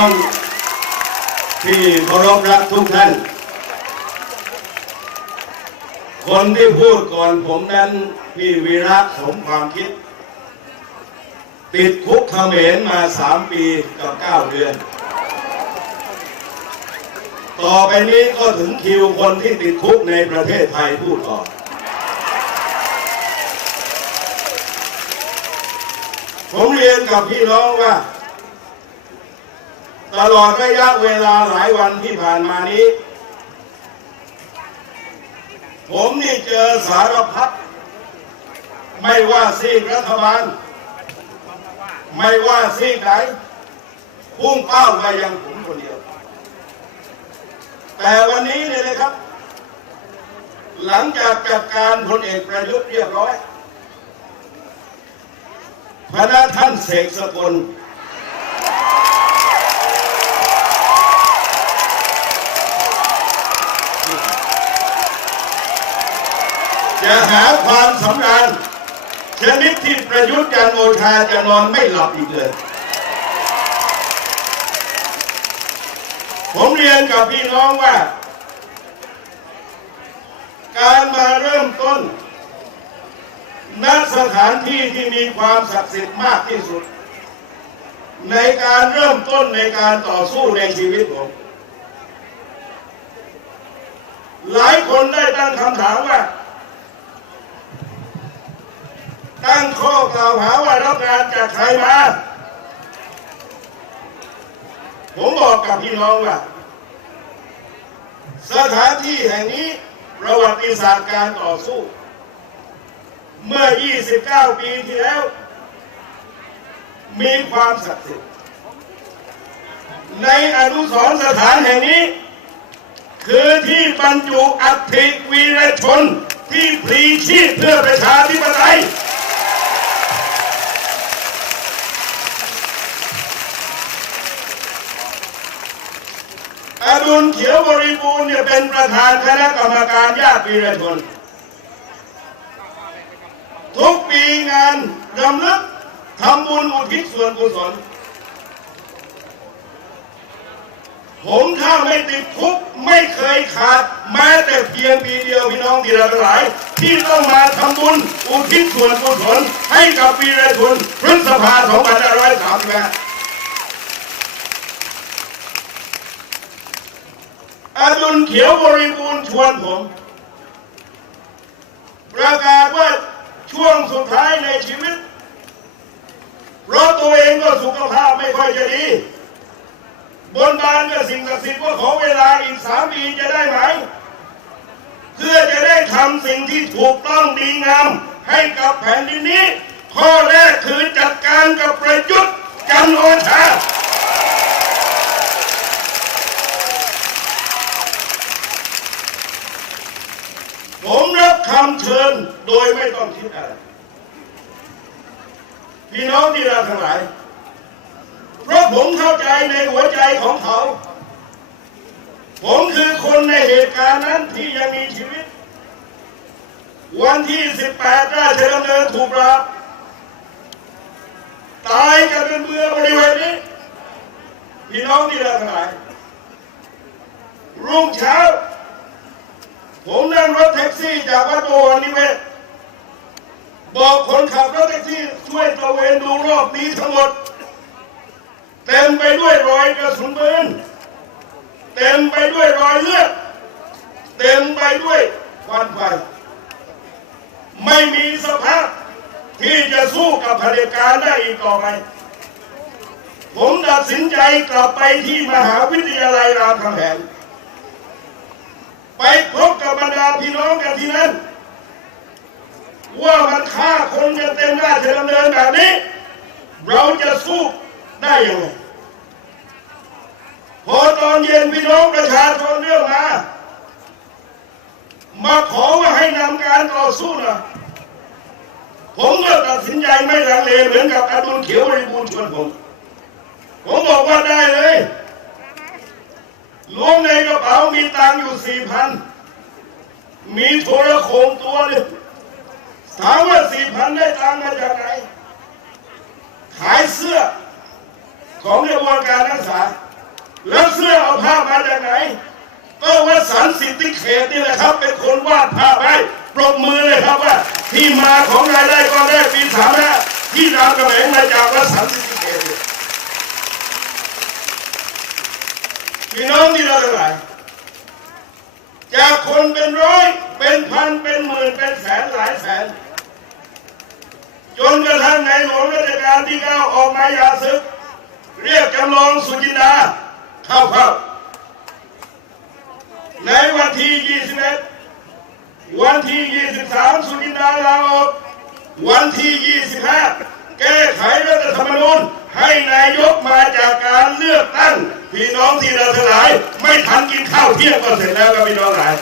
องที่เคารพรักทุกท่านคนที่พูดก่อนผมนั้นพี่วีระสมความคิดติดคุกเขมรมา3 ปีกับ9 เดือนต่อไปนี้ก็ถึงคิวคนที่ติดคุกในประเทศไทยพูดก่อนผมเรียนกับพี่น้องว่าตลอดระยะเวลาหลายวันที่ผ่านมานี้ผมนี่เจอสารพัดไม่ว่าซีกรัฐบาลไม่ว่าซีกไหนพุ่งเป้าไปยังผมคนเดียวแต่วันนี้เนี่ยนะครับหลังจากจัดการพลเอกประยุทธ์เรียบร้อยพระท่านเสกสกลจะหาความสำราญชนิดที่ประยุทธ์จันทร์โอชาจะนอนไม่หลับอีกเลยผมเรียนกับพี่น้องว่าการมาเริ่มต้นณสถานที่ที่มีความศักดิ์สิทธิ์มากที่สุดในการเริ่มต้นในการต่อสู้ในชีวิตผมหลายคนได้ตั้งคำถามว่าตั้งข้อกล่าวหาว่ารับงานจากใครมาผมบอกกับพี่น้องว่าสถานที่แห่งนี้ประวัติศาสตร์การต่อสู้เมื่อ29 ปีที่แล้วมีความศักดิ์สิทธิ์ในอนุสรณ์สถานแห่งนี้คือที่บรรจุอัฐิวีรชนที่พลีชีพเพื่อประชาธิปไตยอดุลเขียวบริบูรณ์เนี่ยเป็นประธานคณะกรรมการญาติวีรชนทุกปีงานรำลึกทำบุญอุทิศส่วนกุศลผมถ้าไม่ติดคุกไม่เคยขาดแม้แต่เพียงปีเดียวพี่น้องที่เราทั้งหลายที่ต้องมาทำบุญอุทิศส่วนกุศลให้กับวีรชนพฤษภาคม 2538อดุลเขียวบริบูรณ์ชวนผมประกาศว่าช่วงสุดท้ายในชีวิตเพราะตัวเองก็สุขภาพไม่ค่อยจะดีบนบานกับสิ่งศักดิ์สิทธิ์ว่าขอเวลาอีก3 ปีจะได้ไหมเพื่อจะได้ทำสิ่งที่ถูกต้องดีงามให้กับแผ่นดินนี้ข้อแรกคือจัดการกับประยุทธ์จันทร์โอชาผมรับคำเชิญโดยไม่ต้องคิดอะไรพี่น้องที่รักทั้งหลายเพราะผมเข้าใจในหัวใจของเขาผมคือคนในเหตุการณ์นั้นที่ยังมีชีวิตวันที่18 ราชดำเนินถูกปราบตายกันเป็นเบื่อบริเวณนี้พี่น้องที่รักทั้งหลายรุ่งเช้าผมนั่งรถแท็กซี่จากวัดบวรนิเวศบอกคนขับรถแท็กซี่ช่วยตระเวนดูรอบนี้ทั้งหมดเต็มไปด้วยรอยกระสุนปืนเต็มไปด้วยรอยเลือดเต็มไปด้วยควันไฟไม่มีสภาพที่จะสู้กับเผด็จการได้อีกต่อไปผมตัดสินใจกลับไปที่มหาวิทยาลัยรามคำแหงไปพบกับบรรดาพี่น้องกันที่นั่นว่ามันฆ่าคนกันเต็มราชดำเนินแบบนี้เราจะสู้ได้ยังไงพอตอนเย็นพี่น้องประชาชนเรียกมาขอว่าให้นำการต่อสู้นะผมก็ตัดสินใจไม่ลังเลเหมือนกับอดุลเขียวบริบูรณ์ชวนผมบอกว่าได้เลยล้วงในกระเป๋ามีตังค์อยู่ 4,000 มีโทรโขงตัวนึงถามว่า 4,000 ได้ตังค์มาจากไหนขายเสื้อของกระบวนการนักศึกษา แล้วเสื้อเอาภาพมาจากไหนก็วสันต์สิทธิเขตนี่แหละครับเป็นคนวาดภาพให้ปรบมือเลยครับว่าที่มาของรายได้ก็ได้ปี35ที่รามกำแหงมาจากวสันต์สิทธิเขตพี่น้องที่เราทั้งหลายจากคนเป็นร้อยเป็นพันเป็นหมื่นเป็นแสนหลายแสนจนกระทั่งในหลวงรัชกาลที่9ออกมาหย่าศึกเรียกจำลองสุจินดาเข้าในวันที่21วันที่23สุจินดาลาออกวันที่25แก้ไขรัฐธรรมนูญให้นายกมาจากการเลือกตั้งพี่น้องที่เราทั้งหลายไม่ทันกินข้าวเที่ยงก็เสร็จแล้วครับพี่น้องหลาย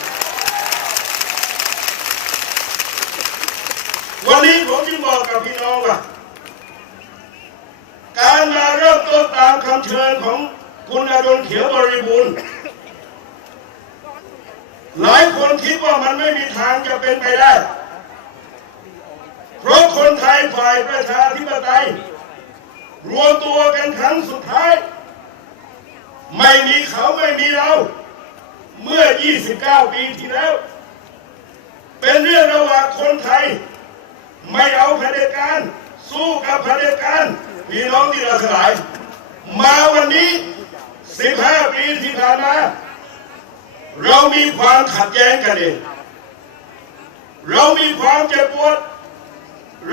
วันนี้ผมจึงบอกกับพี่น้องว่าการมาเริ่มต้นตามคำเชิญของคุณอดุลเขียวบริบูรณ์หลายคนคิดว่ามันไม่มีทางจะเป็นไปได้เพราะคนไทยฝ่ายประชาธิปไตยรวมตัวกันครั้งสุดท้ายไม่มีเขาไม่มีเราเมื่อ29ปีที่แล้วเป็นเรื่องระหว่างคนไทยไม่เอาเผด็จการสู้กับเผด็จการพี่น้องที่เราทั้งหลายมาวันนี้15ปีที่ผ่านมาเรามีความขัดแย้งกันเองเรามีความเจ็บปวด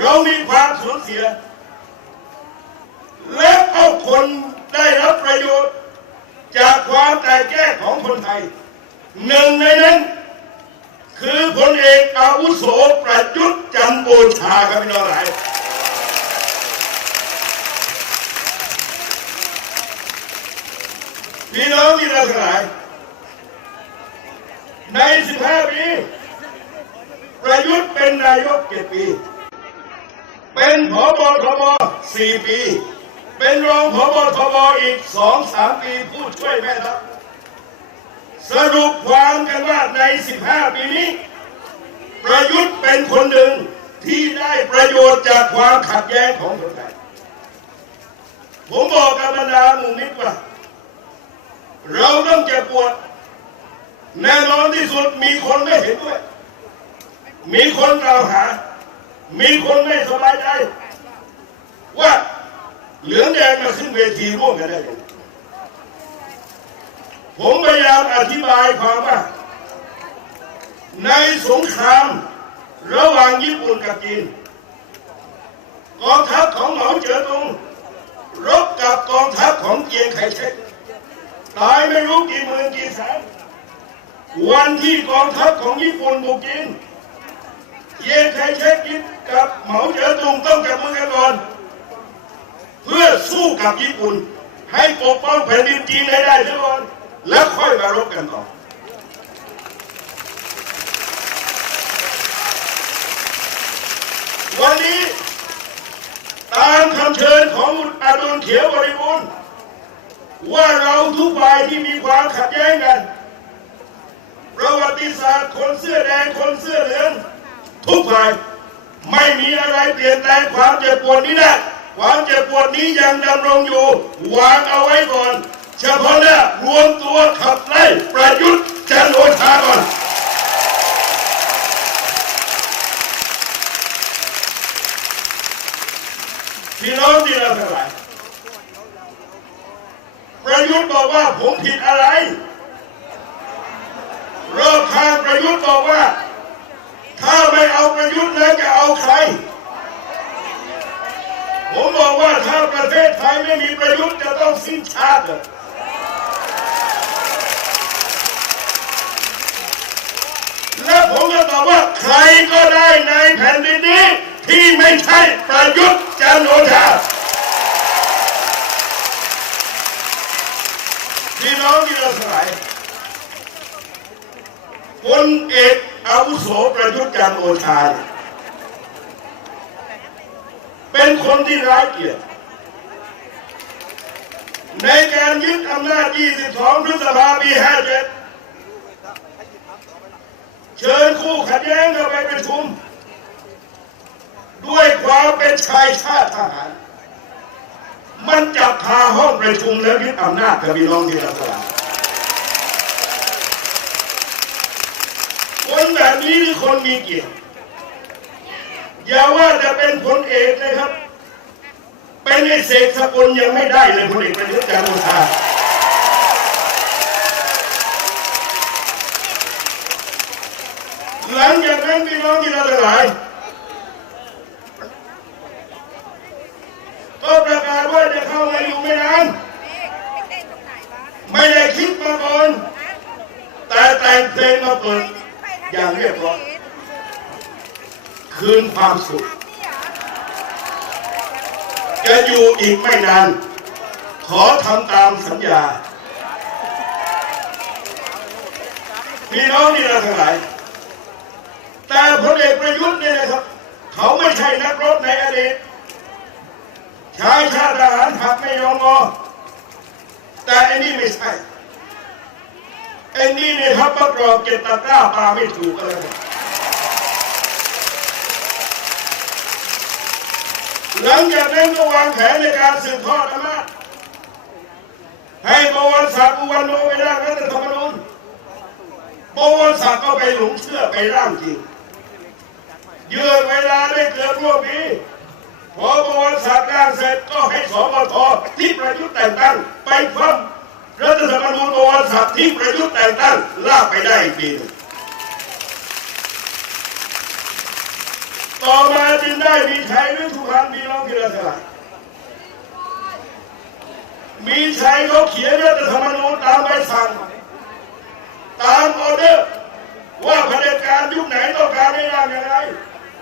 เรามีความสูญเสียและเอาคนได้รับประโยชน์จากความแตกแยกของคนไทยหนึ่งในนั้นคือพลเอกอาวุโสประยุทธ์จันทร์โอชาครับพี่น้องหลายพี่น้องที่เราทั้งหลายใน15ปีประยุทธ์เป็นนายก7ปีเป็นผบ.ทบ4ปีเป็นรองผบ.ทบอีก 2-3 ปีผู้ช่วยแม่ทัพสรุปความกันว่าใน15ปีนี้ประยุทธ์เป็นคนหนึ่งที่ได้ประโยชน์จากความขัดแย้งของคนไทยผมบอกกับบรรดาหมู่มิตรว่าเราต้องเจ็บปวดแน่นอนที่สุดมีคนไม่เห็นด้วยมีคนกล่าวหามีคนไม่สบายใจว่าเหลืองแดงมาขึ้นเวทีร่วมกันได้ยังผมพยายามอธิบายความว่าในสงครามระหว่างญี่ปุ่นกับจีนกองทัพของเหมาเจ๋อตุงรบกับกองทัพของเจียงไคเชกตายไม่รู้กี่หมื่นกี่แสนวันที่กองทัพของญี่ปุ่นบุกจีนเจียงไคเชกกับเหมาเจ๋อตุงต้องจับมือกันก่อนเพื่อสู้กับญี่ปุ่นให้ปกป้องแผ่นดินจีนให้ได้เสียก่อนแล้วค่อยมารบกันต่อวันนี้ตามคำเชิญของอดุลเขียวบริบูรณ์ว่าเราทุกฝ่ายที่มีความขัดแย้งกันประวัติศาสตร์คนเสื้อแดงคนเสื้อเหลืองทุกฝ่ายไม่มีอะไรเปลี่ยนแปลงความเจ็บปวดนี้ได้ความเจ็บปวดนี้ยังดำรงอยู่วางเอาไว้ก่อนเฉพาะหน้ารวมตัวขับไล่ประยุทธ์จันทร์โอชาก่อนพี่น้องที่เราทั้งหลายประยุทธ์บอกว่าผมผิดอะไรรอบข้างประยุทธ์บอกว่าถ้าไม่เอาประยุทธ์แล้วจะเอาใครผมบอกว่าถ้าประเทศไทยไม่มีประยุทธ์จะต้องสิ้นชาติและผมจะตอบว่าใครก็ได้ในแผ่นดินนี้ที่ไม่ใช่ประยุทธ์จันทร์โอชาพี่น้องที่เราทั้งหลายพลเอกอาวุโสประยุทธ์จันทร์โอชาเป็นคนที่ร้ายเกียรติในการยึดอำนาจ22พฤษภาคมปี57เชิญคู่ขัดแย้งเข้าไปประชุมด้วยความเป็นชายชาติทหาร มันจับคาห้องประชุมแล้วยึดอำนาจกับพี่น้องที่รักษาคนแบบนี้หรือคนมีเกียรติอย่าว่าจะเป็นพลเอกนะครับเป็นไอ้เสกสกลยังไม่ได้เลยพลเอกประยุทธ์จันทร์โอชาหลังจากนั้นพี่น้องที่เราทั้งหลายก็ประกาศว่าจะเข้ามาอยู่ไม่นานไม่ได้คิดมาก่อนแต่แต่งเพลงมาเปิดอย่างเรียบร้อยคืนความสุขจะอยู่อีกไม่นานขอทำตามสัญญาพี่น้องที่เราทั้งหลายแต่พลเอกประยุทธ์เนี่ยนะครับเขาไม่ใช่นักรบในอดีตชายชาติทหารหักไม่ยอมงอแต่อันนี้ไม่ใช่อันนี้เนี่ยครับประกอบเก็บตะกร้าปลาไม่ถูกอะไรหลังจากนั้นก็วางแผนในการสืบทอดอำนาจให้บวรศักดิ์อุวันโนไปร่างรัฐธรรมนูญบวรศักดิ์ก็ไปหลงเชื่อไปร่างจริงยืดเวลาได้เกินร่วมปีพอบวรศักดิ์ร่างเสร็จก็ให้สบทที่ประยุทธ์แต่งตั้งไปคว่ำรัฐธรรมนูญบวรศักดิ์ที่ประยุทธ์แต่งตั้งลากไปได้อีกปีต่อมาจึงได้มีชัยฤชุพันธ์พี่น้องที่รักษามีชัยเขาเขียนรัฐธรรมนูญตามใบสั่งตามออเดอร์ว่าเผด็จการยุคไหนต้องการให้ร่างอย่างไร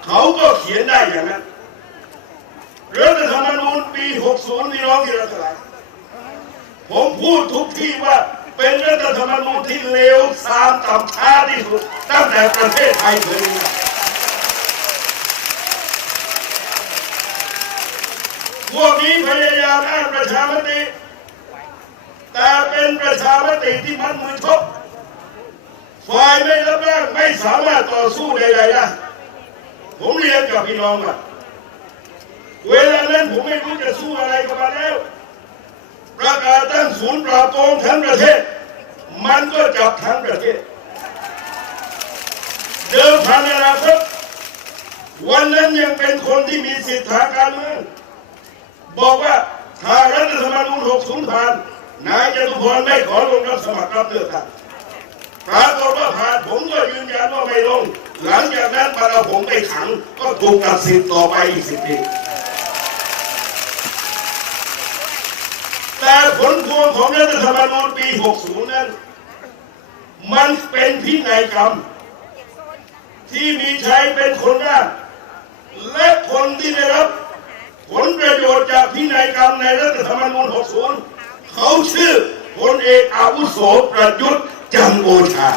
เขาก็เขียนได้อย่างนั้นรัฐธรรมนูญปี 60พี่น้องที่รักษาผมพูดทุกที่ว่าเป็นรัฐธรรมนูญที่เลวทรามต่ำช้าที่สุดตั้งแต่ประเทศไทยเคยมีพวกนี้พยายามอ้างประชามติแต่เป็นประชามติที่มัดมือชกฝ่ายไม่รับร่างไม่สามารถต่อสู้ใดๆได้ผมเรียนกับพี่น้องว่าเวลานั้นผมไม่รู้จะสู้อะไรกับมันแล้วประกาศตั้งศูนย์ปราบโกงทั้งประเทศมันก็จับทั้งประเทศเดิมพันอนาคตวันนั้นยังเป็นคนที่มีสิทธิทางการเมืองบอกว่าถ้ารัฐธรรมนูญ 60 ผ่านนายจตุพรไม่ขอลงรับสมัครรับเลือกตั้งปรากฏว่าผ่านผมก็ยืนยันว่าไม่ลงหลังจากนั้นมาเอาผมไปขังก็ถูกตัดสิทธิ์ต่อไปอีก10 ปีแต่ผลพวงของรัฐธรรมนูญปี 60 นั้นมันเป็นพินัยกรรมที่มีชัยเป็นคนร่างและคนที่ได้รับผลประโยชน์จากพินัยกรรมในรัฐธรรมนูญ 60 เขาชื่อพลเอกอาวุโสประยุทธ์จันทร์โอชา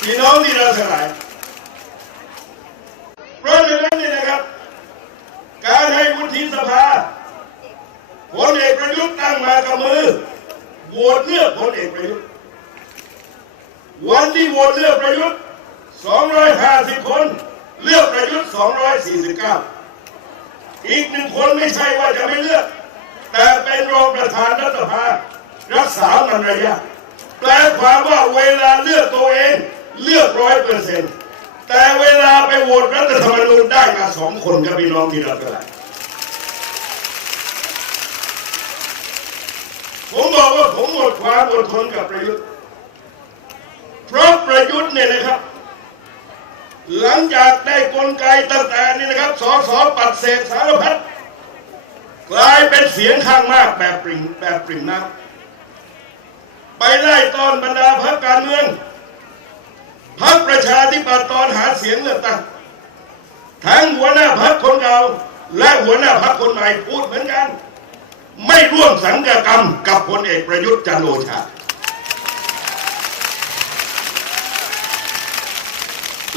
พี่น้องที่เราทั้งหลายเพราะฉะนั้นเนี่ยนะครับการให้วุฒิสภาพลเอกประยุทธ์ตั้งมากับมือโหวตเลือกพลเอกประยุทธ์วันที่โหวตเลือกประยุทธ์250 คนเลือกประยุทธ์249อีก1 คนไม่ใช่ว่าจะไม่เลือกแต่เป็นรองประธานรัฐสภารักษามันระยะแปลความว่าเวลาเลือกตัวเองเลือก100%แต่เวลาไปโหวตรัฐธรรมนูญได้มา2 คนกับพี่น้องที่รักกันผมบอกว่าผมหมดความอดทนกับประยุทธ์เพราะประยุทธ์เนี่ยนะครับหลังจากได้กลไกตั้งแต่นี่นะครับสสปัดเศษสารพัดกลายเป็นเสียงข้างมากแบบปริ่มน้ำไปไล่ตอนบรรดาพรรคการเมืองพรรคประชาธิปัตย์ตอนหาเสียงเลือกตั้งทั้งหัวหน้าพรรคคนเก่าและหัวหน้าพรรคคนใหม่พูดเหมือนกันไม่ร่วมสังฆกรรมกับพลเอกประยุทธ์จันทร์โอชา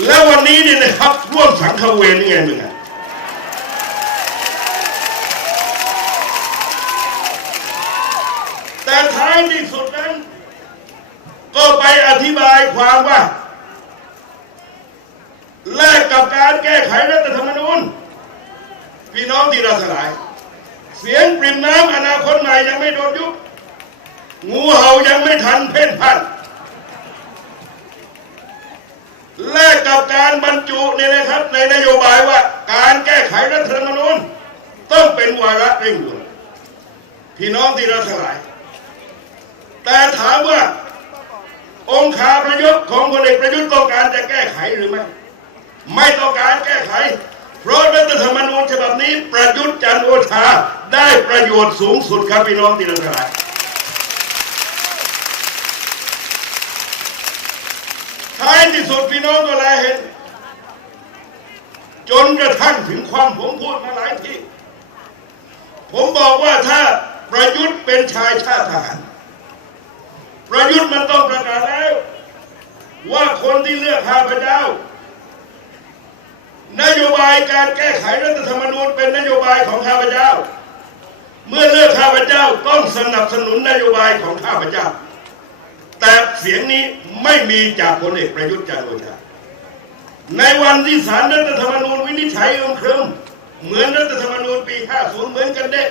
แล้ววันนี้เนี่ยนะครับร่วมสังฆเวรนี่ไงมึงอะแต่ท้ายที่สุดนั้นก็ไปอธิบายความว่าแลกกับการแก้ไขรัฐธรรมนูญ พี่น้องที่เราสลายเสียงปริ่มน้ำอนาคตใหม่ยังไม่โดนยุบงูเห่ายังไม่ทันเพ่นพ่านแลกกับการบรรจุเนี่ยนะครับในนโยบายว่าการแก้ไขรัฐธรรมนูญต้องเป็นวาระเร่งด่วนพี่น้องที่เราสลายแต่ถามว่าองค์คาพยพของพลเอกประยุทธ์ต้องการจะแก้ไขหรือไม่ไม่ต้องการแก้ไขเพราะรัฐธรรมนูญฉบับนี้ประยุทธ์จันทร์โอชาได้ประโยชน์สูงสุดครับพี่น้องที่เราสลายท้ายที่สุดพี่น้องก็แลเห็นจนกระทั่งถึงความผมพูดมาหลายทีผมบอกว่าถ้าประยุทธ์เป็นชายชาติทหารประยุทธ์มันต้องประกาศแล้วว่าคนที่เลือกข้าพเจ้านโยบายการแก้ไขรัฐธรรมนูญเป็นนโยบายของข้าพเจ้าเมื่อเลือกข้าพเจ้าต้องสนับสนุนนโยบายของข้าพเจ้าแต่เสียงนี้ไม่มีจากพลเอกประยุทธ์จันทร์โอชาในวันที่ศาลรัฐธรรมนูญวินิจฉัยครึมเหมือนรัฐธรรมนูญปี 50เหมือนกันเด้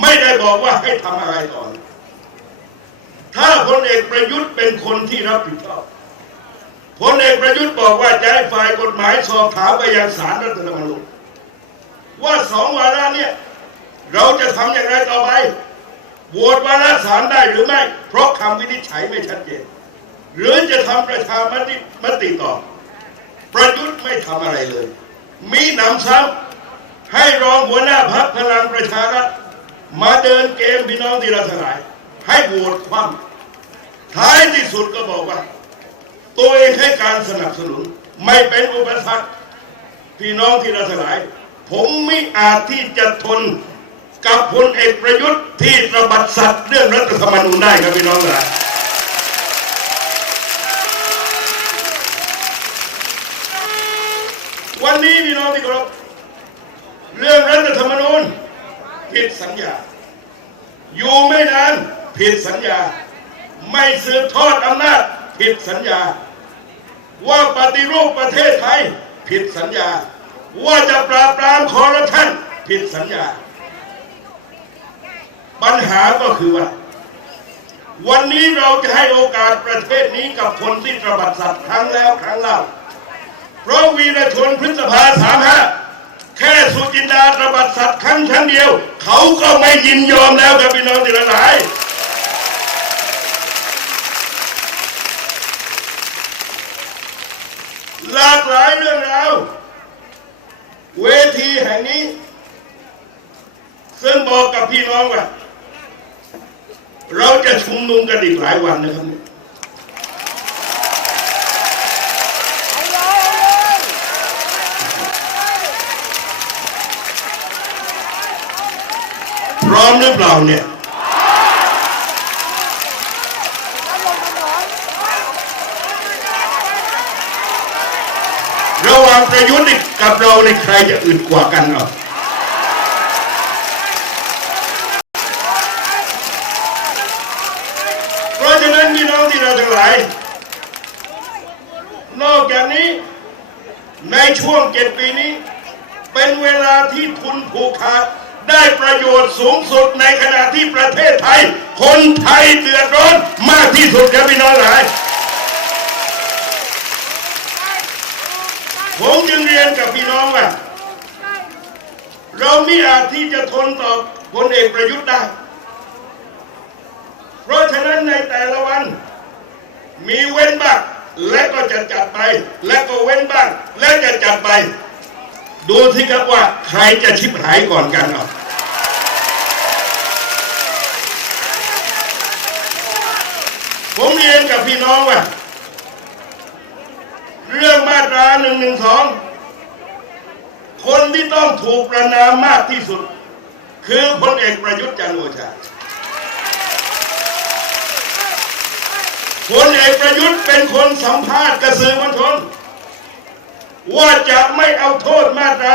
ไม่ได้บอกว่าให้ทำอะไรก่อนถ้าพลเอกประยุทธ์เป็นคนที่รับผิดชอบพลเอกประยุทธ์บอกว่าจะให้ฝ่ายกฎหมายสอบถามไปยังศาลรัฐธรรมนูญว่า2 วาระเนี่ยเราจะทำอย่างไรต่อไปโหวตวาระ3ได้หรือไม่เพราะคำวินิจฉัยไม่ชัดเจนหรือจะทำประชามติต่อประยุทธ์ไม่ทำอะไรเลยมีหนำซ้ำให้รองหัวหน้าพรรคพลังประชารัฐมาเดินเกมพี่น้องที่เราทั้งหลายให้โหวตคว่ำท้ายที่สุดก็บอกว่าตัวเองให้การสนับสนุนไม่เป็นอุปสรรคพี่น้องที่เราทั้งหลายผมไม่อาจที่จะทนกับพลเอกประยุทธ์ที่ตระบัดสัตว์เรื่องรัฐธรรมนูญได้ครับพี่น้องทั้งหลายวันนี้พี่น้องที่เคารพเรื่องรัฐธรรมนูญผิดสัญญาอยู่ไม่นานผิดสัญญาไม่สืบทอดอำนาจผิดสัญญาว่าปฏิรูปประเทศไทยผิดสัญญาว่าจะปราบปรามคอร์รัปชันผิดสัญญาปัญหาก็คือว่าวันนี้เราจะให้โอกาสประเทศนี้กับคนที่ตระบัดสัตว์ครั้งแล้วครั้งเล่าเพราะวีรชนพฤษภา35แค่สุจินดาตระบัดสัตว์ครั้งเดียวเขาก็ไม่ยินยอมแล้วกับพี่น้องที่หลายหลากหลายเรื่องราวเวทีแห่งนี้ซึ่งบอกกับพี่น้องว่าเราจะชุมนุมกันอีกหลายวันนะครับพร้อมหรือเปล่าเนี่ยระหว่างประยุทธ์กับเราในใครจะอึดกว่ากันเอาเพราะฉะนั้นพี่น้องที่เราทั้งหลายนอกจากนี้ในช่วง7 ปีนี้เป็นเวลาที่ทุนผูกขาดได้ประโยชน์สูงสุดในขณะที่ประเทศไทยคนไทยเดือดร้อนมากที่สุดครับพี่น้องหลายผมจึงเรียนกับพี่น้องว่าเราไม่อาจที่จะทนต่อพลเอกประยุทธ์ได้เพราะฉะนั้นในแต่ละวันมีเว้นบ้างและก็จะจัดไปและก็เว้นบ้างและจะจัดไปดูสิครับว่าใครจะชิบหายก่อนกันเอาผมเรียนกับพี่น้องว่าเรื่องมาตรา112คนที่ต้องถูกประณามมากที่สุดคือพลเอกประยุทธ์จันทร์โอชาพลเอกประยุทธ์เป็นคนสัมภาษณ์กับสื่อมวลชนว่าจะไม่เอาโทษมาตรา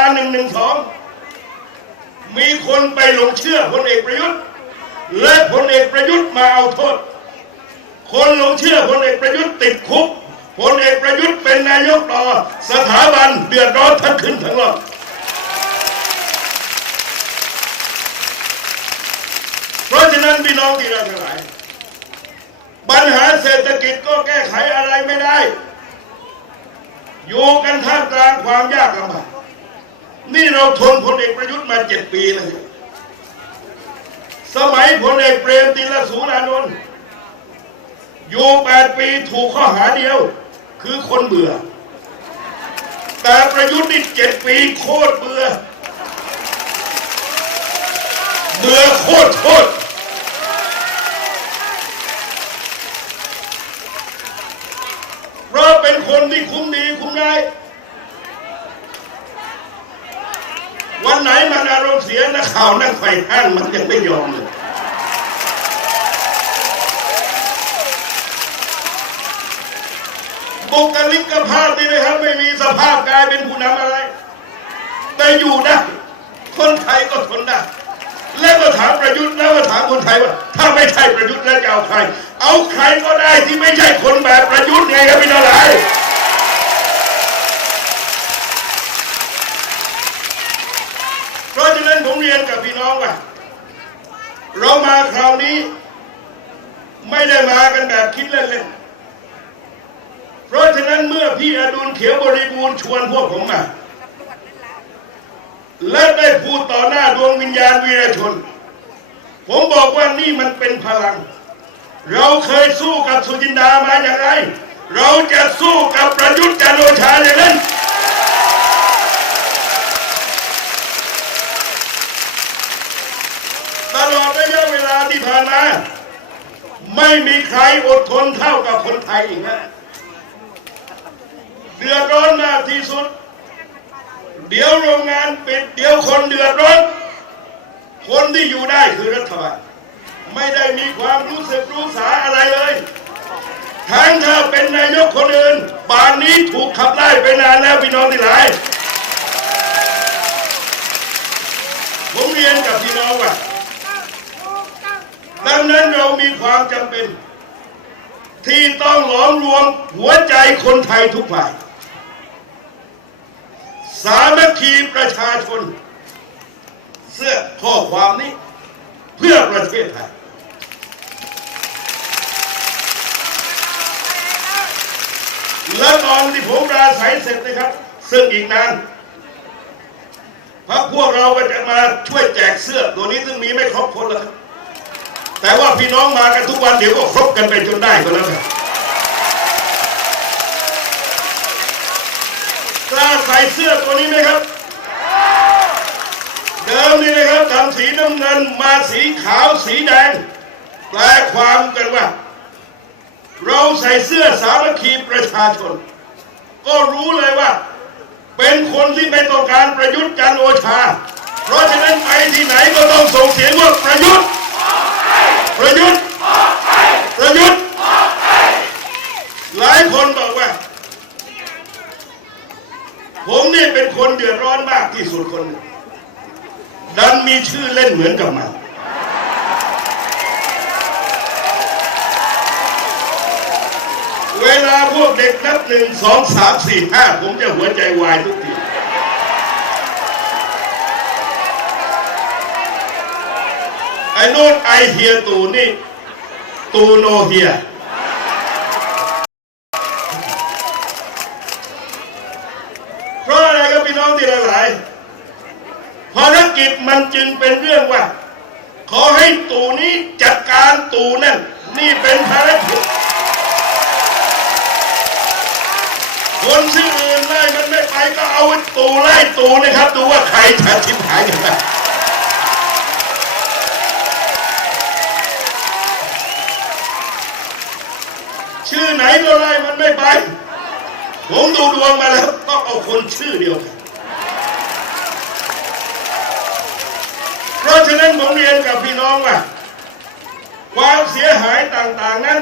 112มีคนไปหลงเชื่อพลเอกประยุทธ์และพลเอกประยุทธ์มาเอาโทษคนหลงเชื่อพลเอกประยุทธ์ติดคุกพลเอกประยุทธ์เป็นนายกต่อสถาบันเดือดร้อนทั้งคืนทั้งวัน เพราะฉะนั้นพี่น้องที่เราทั้งหลายปัญหาเศรษฐกิจก็แก้ไขอะไรไม่ได้อยู่กันท่ามกลางความยากลำบากนี่เราทนพลเอกประยุทธ์มา7 ปีแล้วสมัยพลเอกเปรมติลสูรานนท์อยู่8 ปีถูกข้อหาเดียวคือคนเบื่อแต่ประยุทธ์นี่7 ปีโคตรเบื่อโคตรเพราะเป็นคนที่คุ้มดีคุ้มร้ายวันไหนมันอารมณ์เสียนักข่าวนักไฟห้างมันยังไม่ยอมเลยบุคลิกภาพนี่นะครับไม่มีสภาพกายเป็นผู้นำอะไรแต่อยู่ได้คนไทยก็ทนได้แล้วก็ถามประยุทธ์แล้วก็ถามคนไทยว่าถ้าไม่ใช่ประยุทธ์แล้วจะเอาใครก็ได้ที่ไม่ใช่คนแบบประยุทธ์ไงครับพี่น้องหลายเพราะฉะนั้นผมเรียนกับพี่น้องว่าเรามาคราวนี้ไม่ได้มากันแบบคิดเล่นๆเพราะฉะนั้นเมื่อพี่อดุลเขียวบริบูรณ์ชวนพวกผมมาและได้พูดต่อหน้าดวงวิญญาณวีรชนผมบอกว่านี่มันเป็นพลังเราเคยสู้กับสุจินดามาอย่างไรเราจะสู้กับประยุทธ์จันทร์โอชาอย่างนั้นตลอดระยะเวลาที่ผ่านมาไม่มีใครอดทนเท่ากับคนไทยอีกนะเดือดร้อนมากที่สุดเดี๋ยวโรงงานปิดเดี๋ยวคนเดือดร้อนคนที่อยู่ได้คือรัฐบาลไม่ได้มีความรู้สึกรู้สาอะไรเลยทั้งถ้าเป็นนายกคนอื่นป่านนี้ถูกขับไล่ไปนานแล้วพี่น้องที่หลายผมเรียนกับพี่น้องว่าดังนั้นเรามีความจำเป็นที่ต้องหลอมรวมหัวใจคนไทยทุกฝ่ายสามัคคีประชาชนเสื้อข้อความนี้เพื่อประเทศไทยและตอนที่ผมปราศัยเสร็จนะครับซึ่งอีกนานพรรคพวกเราก็จะมาช่วยแจกเสื้อตัวนี้ซึ่งมีไม่ครบคนแล้วครับแต่ว่าพี่น้องมากันทุกวันเดี๋ยวก็ครบกันไปจนได้ก็แล้วกันกล้าใส่เสื้อตัวนี้ไหมครับเดิมนี่นะครับทำสีน้ำเงินมาสีขาวสีแดงแปลความกันว่าเราใส่เสื้อสามัคคีประชาชนก็รู้เลยว่าเป็นคนที่ไม่ต้องการประยุทธ์จันทร์โอชาเพราะฉะนั้นไปที่ไหนก็ต้องส่งเสียงว่าประยุทธ์หลายคนบอกว่าผมนี่เป็นคนเดือดร้อนมากที่สุดคนหนึ่งดันมีชื่อเล่นเหมือนกับมันเวลาพวกเด็กนับ1 2 3 4 5ผมจะหัวใจวายทุกทีไอ้โน้นไอเฮียตูนี่ตูโนเฮียเพราะอะไรครับพี่น้องที่หลายภารกิจมันจึงเป็นเรื่องว่าขอให้ตูนี้จัดการตูนั่นนี่เป็นภารกิจคนที่อื่นไล่มันไม่ไปก็เอาตูไล่ตูนะครับดูว่าใครจะชิบหายกันบ้างชื่อไหนก็ไล่มันไม่ไปผมดูดวงมาแล้วต้องเอาคนชื่อเดียวกันเพราะฉะนั้นผมเรียนกับพี่น้องว่าความเสียหายต่างๆนั้น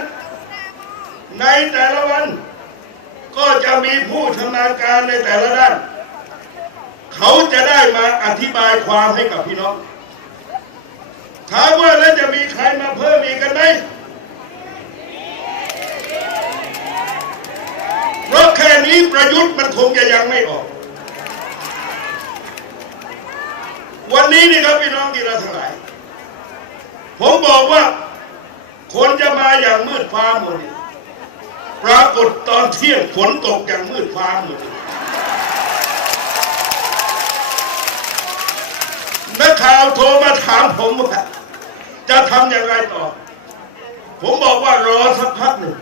ในแต่ละวันก็จะมีผู้ชำนาญการในแต่ละด้านเขาจะได้มาอธิบายความให้กับพี่น้องถามว่าแล้วจะมีใครมาเพิ่มอีกกันไหมเพราะแค่นี้ประยุทธ์มันคงจะยังไม่ออกวันนี้นี่ครับพี่น้องที่เราทั้งหลาย ผมบอกว่าคนจะมาอย่างมืดฟ้าหมดปรากฏตอนเที่ยงฝนตกอย่างมืดฟ้าหมดนักข่าวโทรมาถามผมว่าจะทำอย่างไรต่อผมบอกว่ารอสักพักหนึ่ง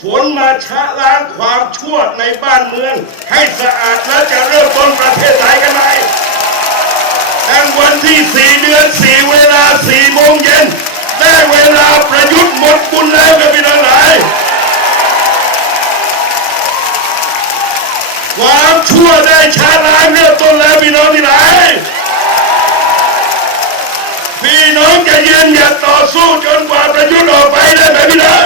ฝนมาชะล้างความชั่วในบ้านเมืองให้สะอาดแล้วจะเริ่มต้นประเทศไทยกันใหม่ดังวันที่4 เดือน 4เวลา 4 โมงเย็นได้เวลาประยุทธ์หมดบุญแล้วกับพี่น้องหลายความชั่วได้ชะล้างเริ่มต้นแล้วพี่น้องที่ไหนพี่น้องจะยืนหยัดต่อสู้จนกว่าประยุทธ์ออกไปได้ไหมพี่น้อง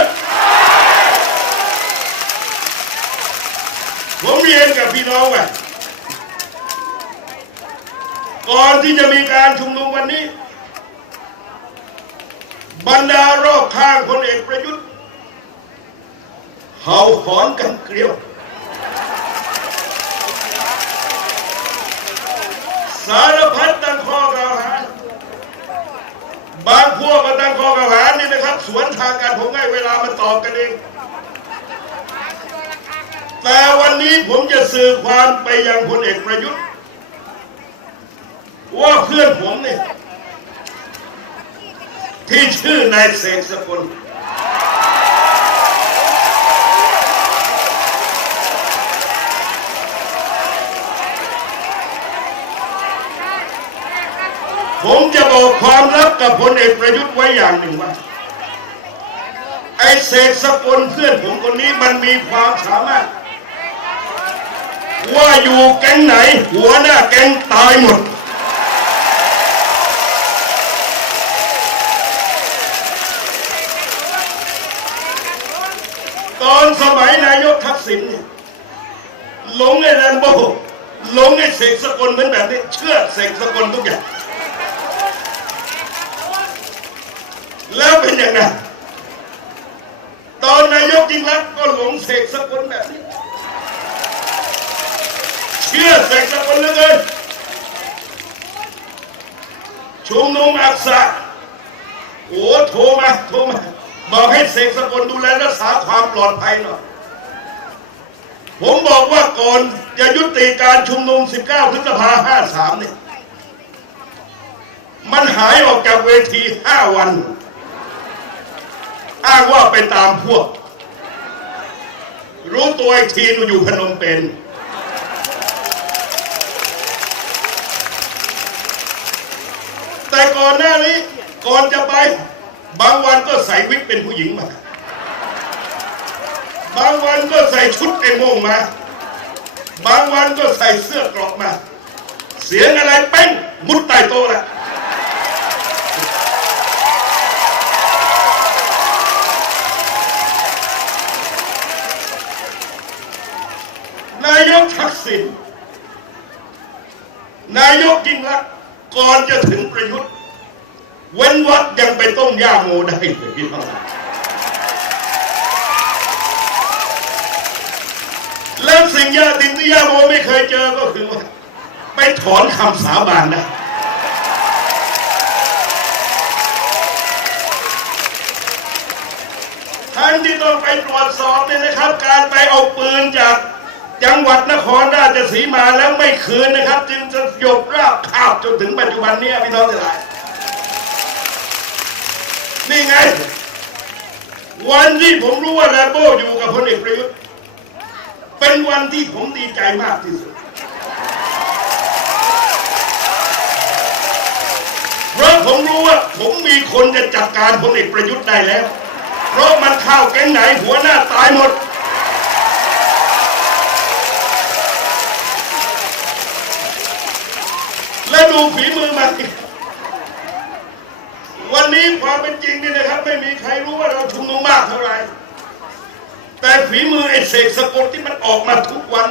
ผมเรียนกับพี่น้องว่าก่อนที่จะมีการชุมนุมวันนี้บรรดารอบข้างพลเอกประยุทธ์เห่าหอนกันเกลียวสารพัดตั้งข้อกล่าวหาบางพวกก็ตั้งข้อกล่าวหานี่นะครับสวนทางกันผมให้เวลามาตอบกันเองแต่วันนี้ผมจะสื่อความไปยังพลเอกประยุทธ์ว่าเพื่อนผมเนี่ยที่ชื่อนายเสกสกลผมจะบอกความลับกับพลเอกประยุทธ์ไว้อย่างหนึ่งว่าไอ้เสกสกลเพื่อนผมคนนี้มันมีความสามารถว่าอยู่แก๊งไหนหัวหน้าแก๊งตายหมดตอนสมัยนายกทักษิณเนี่ยหลงไอ้แรมโบ้หลงไอ้เสกสกลเหมือนแบบนี้เชื่อเสกสกลทุกอย่างแล้วเป็นอย่างไรตอนนายกยิ่งรักษณ์ก็หลงเสกสกลแบบนี้เชื่อเสกสกลเหลือเกินชุมนุมอักษะโอ้โทรมาบอกให้เสกสกลดูแลรักษาความปลอดภัยหน่อยผมบอกว่าก่อนจะยุติการชุมนุม19 พฤษภาคม 53เนี่ยมันหายออกจากเวที5 วันอ้างว่าไปตามพวกรู้ตัวอีกทีอยู่พนมเปญแต่ก่อนหน้านี้ก่อนจะไปบางวันก็ใส่วิกเป็นผู้หญิงมาบางวันก็ใส่ชุดไอ้โม่งมาบางวันก็ใส่เสื้อเกราะมาเสียงอะไรเป้งมุดใต้โต๊ะแหละนายกทักษิณนายกยิ่งรักษณ์ก่อนจะถึงประยุทธ์เว้นวัดยังไปต้มย่าโมได้เลยพี่น้องแล้วสิ่งที่ย่าโมไม่เคยเจอก็คือว่าไปถอนคำสาบานได้ทั้งที่ต้องไปตรวจสอบเนี่ยนะครับการไปเอาปืนจากจังหวัดนครราชสีมาแล้วไม่คืนนะครับจึงจะหยบราบคาบจนถึงปัจจุบันนี้พี่น้องทั้งหลายนี่ไงวันที่ผมรู้ว่าแรมโบ้อยู่กับพลเอกประยุทธ์เป็นวันที่ผมดีใจมากที่สุดเพราะผมรู้ว่าผมมีคนจะจัดการพลเอกประยุทธ์ได้แล้วเพราะมันเข้าแก๊งไหนหัวหน้าตายหมดและดูฝีมือมันวันนี้ความเป็นจริงนี่นะครับไม่มีใครรู้ว่าเราชุมนุมมากเท่าไหร่แต่ฝีมือไอ้เสกสกลที่มันออกมาทุกวัน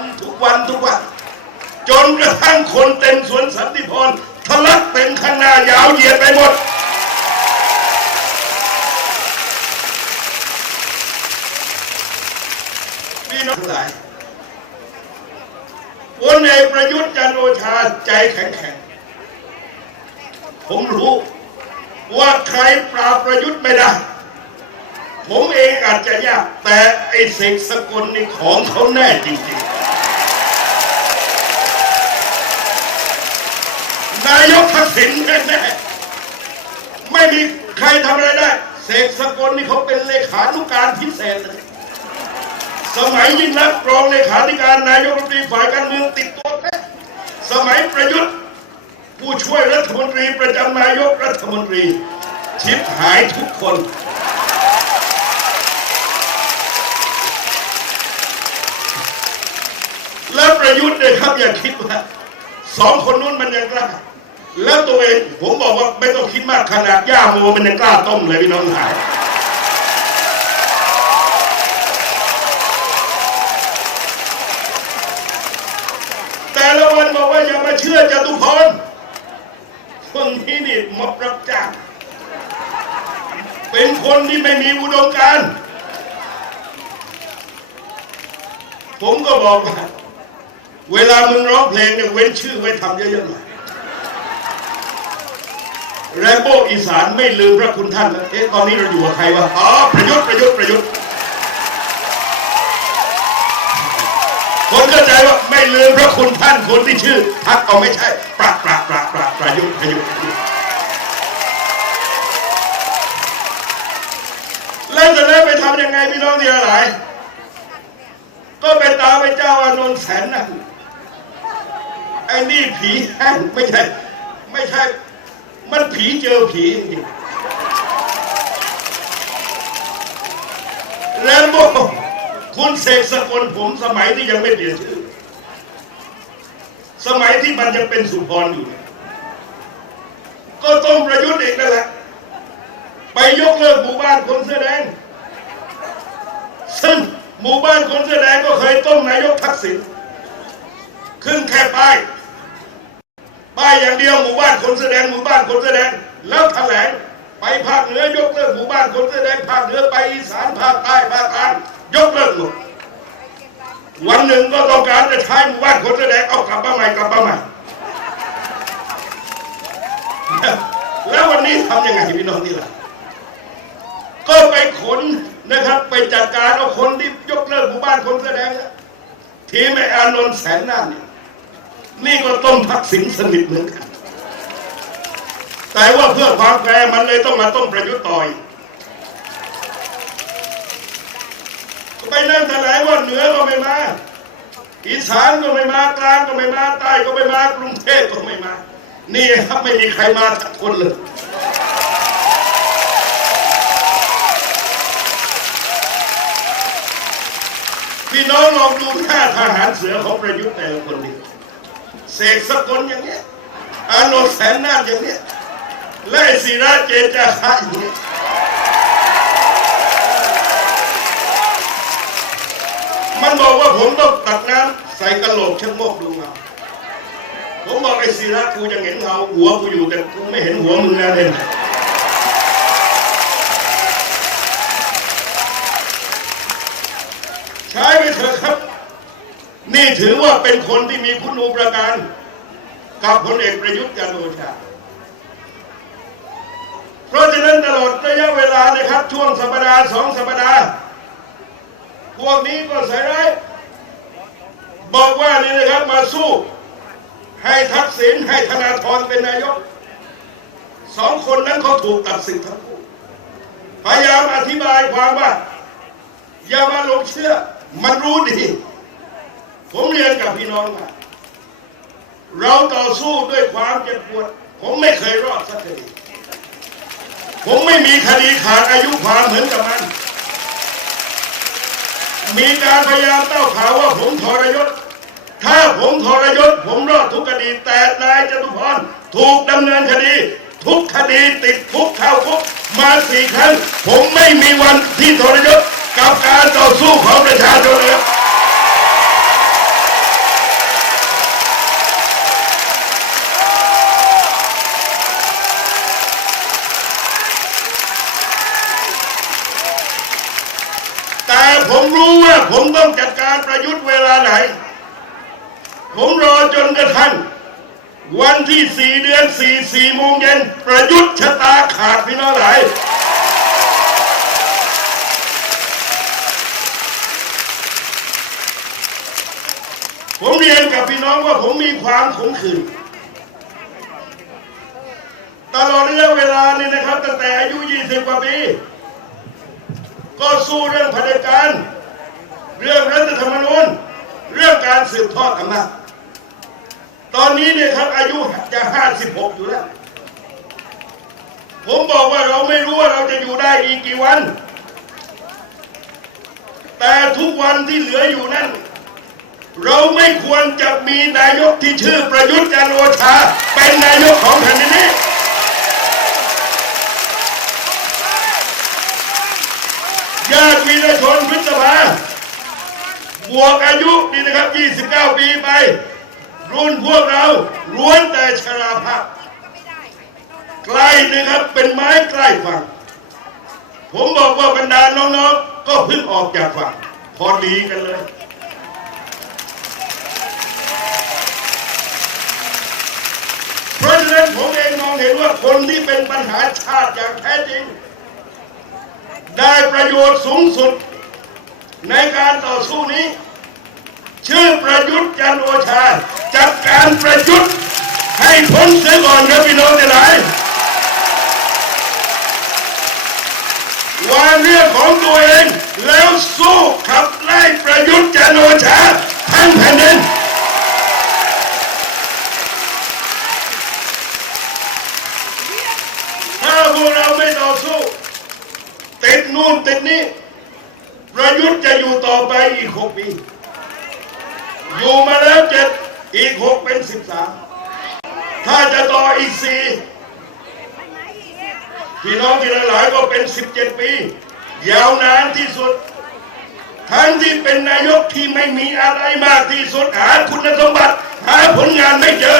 จนกระทั่งคนเต็มสวนสันติพรทะลักเต็มข้างหน้ายาวเหยียดไปหมดพี่น้องหลายพลเอกประยุทธ์จันทร์โอชาใจแข็งผมรู้ ว่าใครปราบประยุทธ์ไม่ได้ผมเองอาจจะยากแต่ไอ้เสกสกลนี่ของเขาแน่จริงๆนายกทักษิณแน่ๆไม่มีใครทำอะไรได้เสกสกลนี่เขาเป็นเลขานุการพิเศษเลยสมัยยิ่งรักษณ์รองเลขาธิการนายกรัฐมนตรีฝ่ายการเมืองติดตัวแท้สมัยประยุทธ์ผู้ช่วยรัฐมนตรีประจำนายกรัฐมนตรีชิบหายทุกคนแล้วประยุทธ์เนี่ยครับอย่าคิดว่าสองคนนู้นมันยังกล้าแล้วตัวเองผมบอกว่าไม่ต้องคิดมากขนาดย่าโมมันยังกล้าต้มเลยพี่น้องหายแต่ละวันบอกว่าอย่ามาเชื่อจตุพรคนที่นี่มอบรับจ้างเป็นคนที่ไม่มีอุดมการณ์ผมก็บอกว่าเวลามึงร้องเพลงเนี่ยเว้นชื่อไว้ทำเยอะๆหน่อยแรมโบ้อีสานไม่ลืมพระคุณท่านนะตอนนี้เราอยู่กับใครวะอ๋อประยุทธ์คนเข้าใจว่าไม่ลืมพระคุณท่านคนที่ชื่อทักเอาไม่ใช่ประยุทธ์แล้วจะได้ไปทำยังไงพี่น้องที่หลายก็ไปตามไปเจ้าอานนท์แสนนั่นไอ้นี่ผีแห้งไม่ใช่มันผีเจอผีจริงๆแล้วบอกคุณเสกสกลผมสมัยที่ยังไม่เปลี่ยนชื่อสมัยที่มันยังเป็นสุพรอยู่ก็ต้องประยุทธ์อีกนั่นแหละไปยกเลิกหมู่บ้านคนเสื้อแดงซึ่งหมู่บ้านคนเสื้อแดงก็เคยต้มนายกทักษิณขึ้นแค่ป้ายอย่างเดียวหมู่บ้านคนเสื้อแดงแล้วแถลงไปภาคเหนือยกเลิกหมู่บ้านคนเสื้อแดงภาคเหนือไปอีสานภาคใต้ภาคกลางยกเลิกหมดวันหนึ่งก็ต้องการจะใช้หมู่บ้านคนเสื้อแดงเอากลับมาใหม่แล้ววันนี้ทำยังไงพี่น้องนี่ล่ะก็ไปขนนะครับไปจัดการเอาคนที่ยกเลิกหมู่บ้านคนเสื้อแดงทีมไอ้อานนท์แสนนั่นนี่ก็ต้มทักษิณสนิทเหมือนกันแต่ว่าเพื่อความแฟร์มันเลยต้องมาต้มประยุทธ์ต่อยไปนั่งแถลงว่าเหนือก็ไม่มาอีสานก็ไม่มากลางก็ไม่มาใต้ก็ไม่มากรุงเทพก็ไม่มานี่ครับไม่มีใครมาสักคนเลยพี่น้องลองดูหน้าทหารเสือของประยุทธ์แต่ละคนดิเสกสกลอย่างเงี้ยอานนท์แสนนาฏอย่างเงี้ยและศิระเจนจาคะอย่างเงี้ยมันบอกว่าผมต้องตักน้ำใส่กระโหลกชะโงกดูเงาผมบอกไอ้ศิระกูยังเห็นเงาหัวกูอยู่แต่กูไม่เห็นหัวมึงนะเนี่ยใช้ไปเถอะครับนี่ถือว่าเป็นคนที่มีคุณูปการกับพลเอกประยุทธ์จันทร์โอชาเพราะฉะนั้นตลอดระยะเวลานะครับช่วงสัปดาห์2 สัปดาห์พวกนี้ก็ใส่ร้ายบอกว่านี่นะครับมาสู้ให้ทักษิณให้ธนาธรเป็นนายก2 คนนั้นเขาถูกตัดสิทธิ์ทั้งคู่พยายามอธิบายความว่าอย่ามาหลงเชื่อมันรู้ดีผมเรียนกับพี่น้องว่าเราต่อสู้ด้วยความเจ็บปวดผมไม่เคยรอดสักคดีผมไม่มีคดีขาดอายุความเหมือนกับมันมีการพยายามเต้าข่าวว่าผมทรยศถ้าผมทรยศผมรอดทุกคดีแต่นายจตุพรถูกดำเนินคดีทุกคดีติดคุกเข้าคุกมา4 ครั้งผมไม่มีวันที่ทรยศกับการต่อสู้ของประชาชนเลยแต่ผมรู้ว่าผมต้องจัดการประยุทธ์เวลาไหนผมรอจนกระทั่ง วันที่4 เดือน 4 4 โมงเย็นประยุทธ์ชะตาขาดพี่น้องหลายผมเรียนกับพี่น้องว่าผมมีความขมขื่นตลอดระยะเวลานี่นะครับตั้งแต่อายุ20 กว่าปีก็สู้เรื่องเผด็จการเรื่องรัฐธรรมนูญเรื่องการสืบทอดอำนาจตอนนี้เนี่ยครับอายุจะ56อยู่แล้วผมบอกว่าเราไม่รู้ว่าเราจะอยู่ได้อีกกี่วันแต่ทุกวันที่เหลืออยู่นั้นเราไม่ควรจะมีนายกที่ชื่อประยุทธ์จันทร์โอชาเป็นนายกของแผ่นดินนี้ญาติวีรชนพฤษภาบวกอายุนี่นะครับ29 ปีไปรุ่นพวกเราล้วนแต่ชราภาพใกล้นะครับเป็นไม้ใกล้ฝั่งผมบอกว่าบรรดาน้องๆก็เพิ่งออกจากฝั่งพอดีกันเลยเพราะฉะนั้นผมเองมองเห็นว่าคนที่เป็นปัญหาชาติอย่างแท้จริงได้ประโยชน์สูงสุดในการต่อสู้นี้ชื่อประยุทธ์จันทร์โอชาจัดการประยุทธ์ให้พ้นเสียก่อนครับพี่น้องทั้งหลายวางเรื่องของตัวเองแล้วสู้ขับไล่ประยุทธ์จันทร์โอชาทั้งแผ่นดินถ้าพวกเราไม่ต่อสู้ติดนู่นติดนี่ประยุทธ์จะอยู่ต่อไปอีก6 ปีอยู่มาแล้ว7อีก6เป็น13ถ้าจะต่ออีก4พี่น้องที่หลายก็เป็น17 ปียาวนานที่สุดทั้งที่เป็นนายกที่ไม่มีอะไรมากที่สุดหาคุณสมบัติหาผลงานไม่เจอ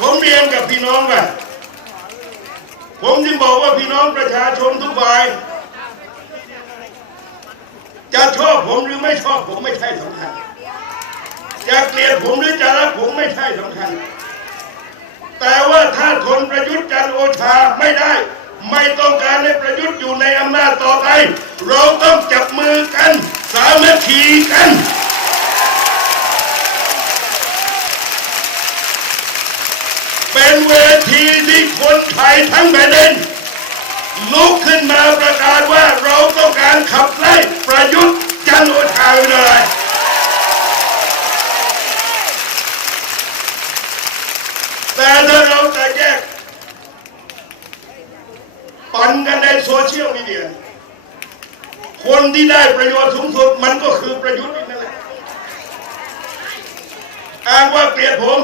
ผมเรียนกับพี่น้องว่าผมจึงบอกว่าพี่น้องประชาชนทุกฝ่ายจะชอบผมหรือไม่ชอบผมไม่ใช่สำคัญจะเกลียดผมหรือจะรักผมไม่ใช่สำคัญแต่ว่าถ้าคนประยุทธ์จันทร์โอชาไม่ได้ไม่ต้องการให้ประยุทธ์อยู่ในอำนาจต่อไปเราต้องจับมือกันสามัคคีกันเป็นเวทีที่คนไทยทั้งแผ่นดินลุกขึ้นมาประกาศว่าเราต้องการขับไล่ประยุทธ์จันทร์โอชาเลยแต่ถ้าเราแต่แยกปั่นกันในโซเชียลมีเดียคนที่ได้ประโยชน์สูงสุดมันก็คือประยุทธ์นั่นแหละอ้างว่าเกลียดผม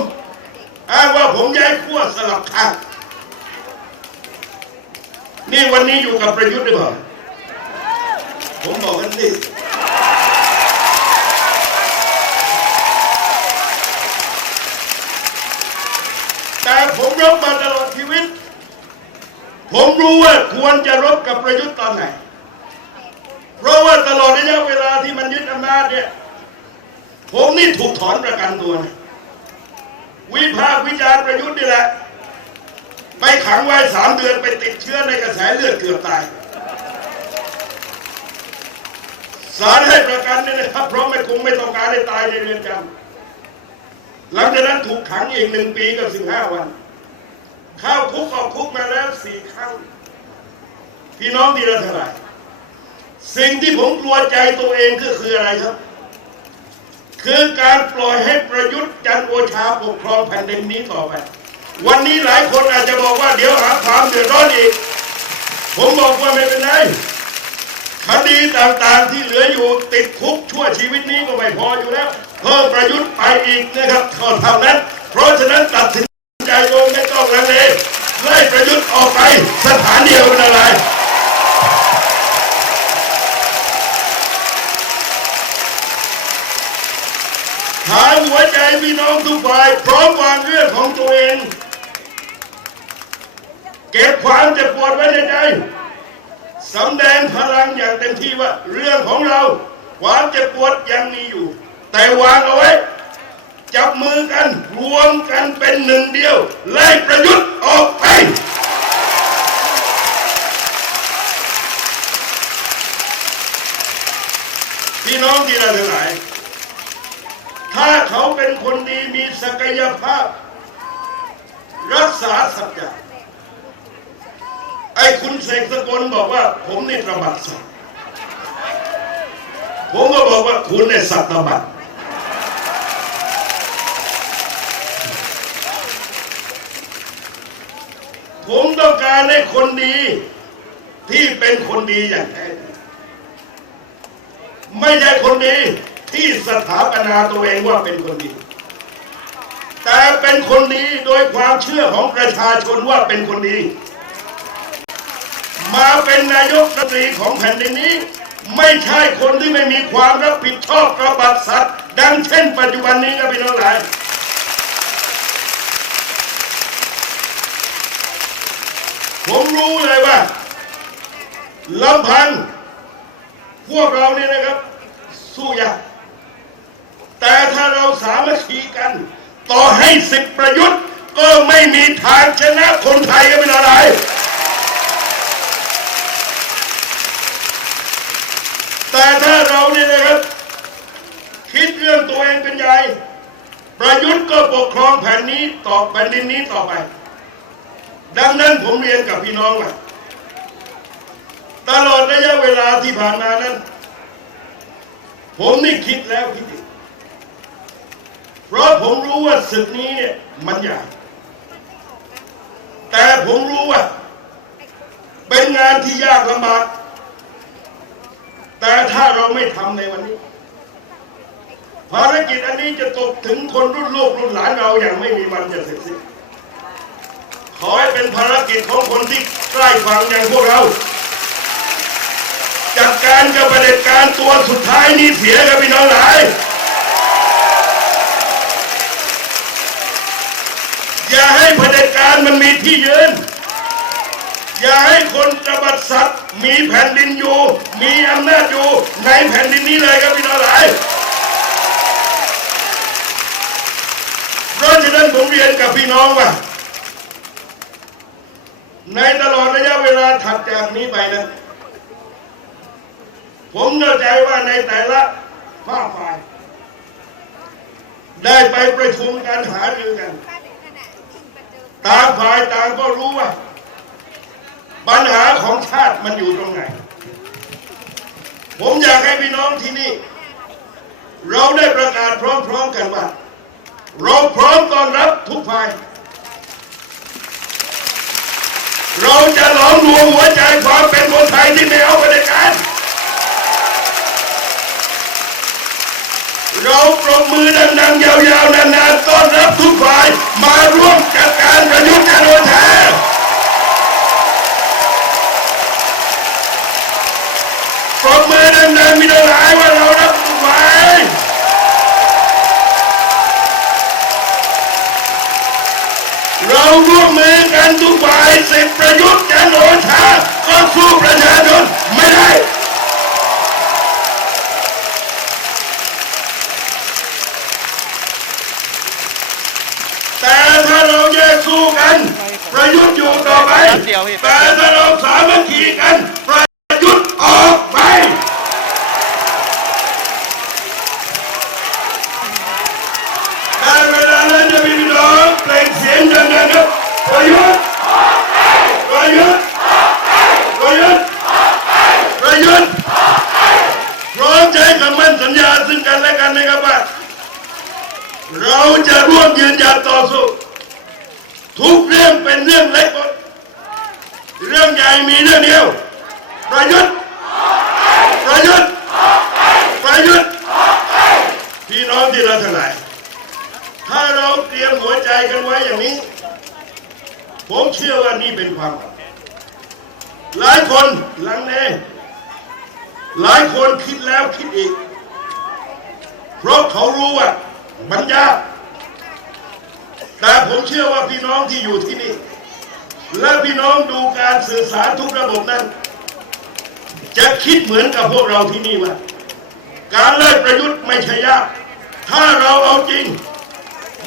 อ้างว่าผมย้ายขั้วสลับข้างนี่วันนี้อยู่กับประยุทธ์หรือเปล่าผมบอกกันสิแต่ผมรบมาตลอดชีวิตผมรู้ว่าควรจะรบกับประยุทธ์ตอนไหนเพราะว่าตลอดระยะเวลาที่มันยึดอำนาจเนี่ยผมนี่ถูกถอนประกันตัวนะวิพากษ์วิจารณ์ประยุทธ์นี่แหละไปขังไว้3 เดือนไปติดเชื้อในกระแสเลือดเกือบตายศาลให้ประกันนี่นะครับเพราะไม่ต้องการให้ตายในเรือนจำหลังจากนั้นถูกขังอีก1 ปีกับ15 วันเข้าคุกออกคุกมาแล้ว4 ครั้งพี่น้องที่เราเท่าไหร่สิ่งที่ผมกลัวใจตัวเองก็คืออะไรครับคือการปล่อยให้ประยุทธ์จันทร์โอชาปกครองแผ่นดินนี้ต่อไปวันนี้หลายคนอาจจะบอกว่าเดี๋ยวหาความเดือดร้อนอีกผมบอกว่าไม่เป็นไรคดีต่างๆที่เหลืออยู่ติดคุกชั่วชีวิตนี้ก็ไม่พออยู่แล้วเพิ่มประยุทธ์ไปอีกนะครับเท่านั้นเพราะฉะนั้นตัดสินใจโดยไม่ต้องลังเลไล่ประยุทธ์ออกไปสถานเดียวเป็นอะไรหาหัวใจพี่น้องทุกฝ่ายพร้อมวางเรื่องของตัวเองเก็บความเจ็บปวดไว้ในใจสำแดงพลังอย่างเต็มที่ว่าเรื่องของเรา ความเจ็บปวดยังมีอยู่แต่วางเอาไว้จับมือกันรวมกันเป็นหนึ่งเดียวไล่ประยุทธ์ออกไปพี่น้องที่เราทั้งหลายถ้าเขาเป็นคนดีมีศักยภาพรักษาสัจจะไอ้คุณเสกสกลบอกว่าผมนี่ตบัดสัตว์ผมก็บอกว่าคุณเนี่ยสัตว์ตบัดผมต้องการให้คนดีที่เป็นคนดีอย่างแท้จริงไม่ใช่คนดีที่สถาปนาตัวเองว่าเป็นคนดีแต่เป็นคนดีโดยความเชื่อของประชาชนว่าเป็นคนดีมาเป็นนายกรัฐมนตรีของแผ่นดินนี้ไม่ใช่คนที่ไม่มีความรับผิดชอบตบัดสัตว์ดังเช่นปัจจุบันนี้ครับพี่น้องหลายผมรู้เลยว่าลำพังพวกเราเนี่ยนะครับสู้ยากแต่ถ้าเราสามัคคีกันต่อให้10ประยุทธ์ก็ไม่มีทางชนะคนไทยก็เป็นอะไรแต่ถ้าเราเนี่ยนะครับคิดเรื่องตัวเองเป็นใหญ่ประยุทธ์ก็ปกครองแผ่นนี้ต่อแผ่นดินนี้ต่อไปดังนั้นผมเรียนกับพี่น้องว่าตลอดระยะเวลาที่ผ่านมานั้นผมนี่คิดแล้วคิดอีกเพราะผมรู้ว่าศึกนี้เนี่ยมันยากแต่ผมรู้ว่าเป็นงานที่ยากลำบากแต่ถ้าเราไม่ทำในวันนี้ภารกิจอันนี้จะตกถึงคนรุ่นลูกรุ่นหลานเราอย่างไม่มีวันจะเสร็จสิ้นขอให้เป็นภารกิจของคนที่ใกล้ฝั่งอย่างพวกเราจัดการกับเผด็จการตัวสุดท้ายนี้เสียกับพี่น้องหลายอย่าให้เผด็จการมันมีที่ยืนอย่าให้คนตบัดสัตว์มีแผ่นดินอยู่มีอำนาจอยู่ในแผ่นดินนี้เลยครับพี่น้องหลายเพราะฉะนั้นผมเรียนกับพี่น้องว่าในตลอดระยะเวลาถัดจากนี้ไปนะผมเข้าใจว่าในแต่ละภาคฝ่ายได้ไปประชุมกันหารือกันต่างฝ่ายต่างก็รู้ว่าปัญหาของชาติมันอยู่ตรงไหนผมอยากให้พี่น้องที่นี่เราได้ประกาศพร้อมๆกันว่าเราพร้อมต้อนรับทุกฝ่ายเราจะหลอมรวมหัวใจความเป็นคนไทยที่ไม่เอาเผด็จการเราปรบมือดังๆยาวๆนานๆต้อนรับทุกฝ่ายมาร่วมจัดการประยุทธ์จันทร์โอชาปรบมือดังๆมีทั้งหลายว่าเรารับทุกฝ่ายเราร่วมมือกันทุกฝ่าย10ประยุทธ์จันทร์โอชาก็สู้ประชาชนไม่ได้แต่ถ้าเราแยกสู้กันประยุทธ์อยู่ต่อไปแต่ถ้าเราสามัคคีกันประยุทธ์ออกไปได้เวลาแล้วจะมีพี่น้องเปล่งเสียงดังๆครับประยุทธ์ประยุทธ์ประยุทธ์ประยุทธ์พร้อมใจคำมั่นสัญญาซึ่งกันและกันนะครับว่าเราจะร่วมยืนหยัดต่อสู้ทุกเรื่องเป็นเรื่องเล็กหมดเรื่องใหญ่มีเรื่องเดียวประยุทธ์ประยุทธ์ประยุทธ์พี่น้องที่เราทั้งหลายถ้าเราเตรียมหัวใจกันไว้อย่างนี้ผมเชื่อว่านี่เป็นความหลายคนลังเลหลายคนคิดแล้วคิดอีกเพราะเขารู้ว่ามันยากแต่ผมเชื่อว่าพี่น้องที่อยู่ที่นี่และพี่น้องดูการสื่อสารทุกระบบนั้นจะคิดเหมือนกับพวกเราที่นี่ว่า การไล่ประยุทธ์ไม่ใช่ยากถ้าเราเอาจริง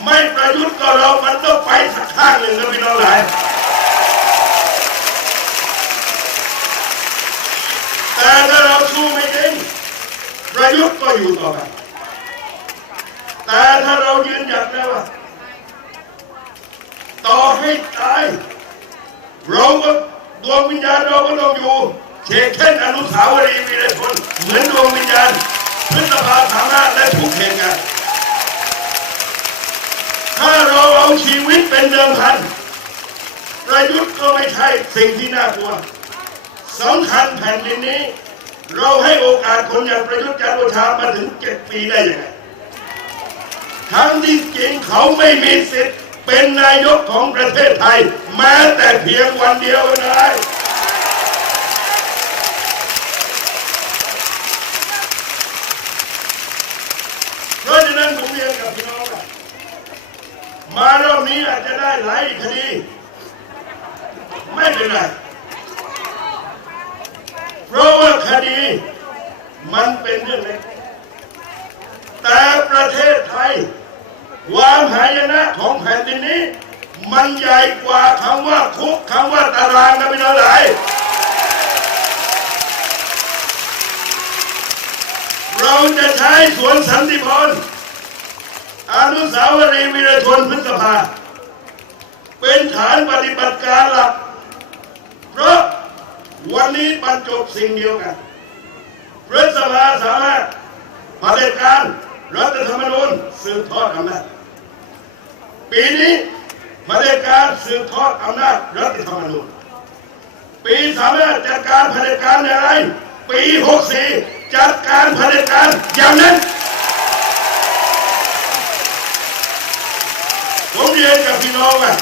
ไม่ประยุทธ์ก็เรามันต้องไปสักข้างหนึ่งนะพี่น้องหลายแต่ถ้าเราสู้ไม่จริงประยุทธ์ก็อยู่ต่อไปแต่ถ้าเรายืนหยัดแล้วว่าต่อให้ตายเราก็ดวงวิญญาณเราก็ต้องอยู่เช่นเช่นอนุสาวรีย์วีรชนเหมือนดวงวิญญาณพฤษภาสามารถและทุกเหตุการณ์ถ้าเราเอาชีวิตเป็นเดิมพันประยุทธ์ก็ไม่ใช่สิ่งที่น่ากลัวสำคัญแผ่นดินนี้เราให้โอกาสคนอย่างประยุทธ์จันทร์โอชามาถึง7 ปีได้ยังไงทั้งที่จริงเขาไม่มีสิทธิ์เป็นนายกของประเทศไทยแม้แต่เพียงวันเดียวนะเพราะฉะนั้นผมเรียนกับพี่น้องว่ามารอบนี้อาจจะได้หลายคดีไม่เป็นไรเพราะว่าคดีมันเป็นเรื่องเล็กแต่ประเทศไทยความหายนะของแผ่นดินนี้มันใหญ่กว่าคำว่าคุกคำว่าตารางนะพี่น้องหลายเราจะใช้สวนสันติพรอนุสาวรีย์วีรชนพฤษภาเป็นฐานปฏิบัติการหลักเพราะวันนี้บรรจบสิ่งเดียวกันพฤษภาสามารถเผด็จการรัฐธรรมนูญสืบทอดอำนาจปีนี้เผด็จการสืบทอดอำนาจรัฐธรรมนูญปี35จัดการเผด็จการอย่างไรปี64จัดการเผด็จการอย่างนั้นผมเรียนกับพี่น้องว่า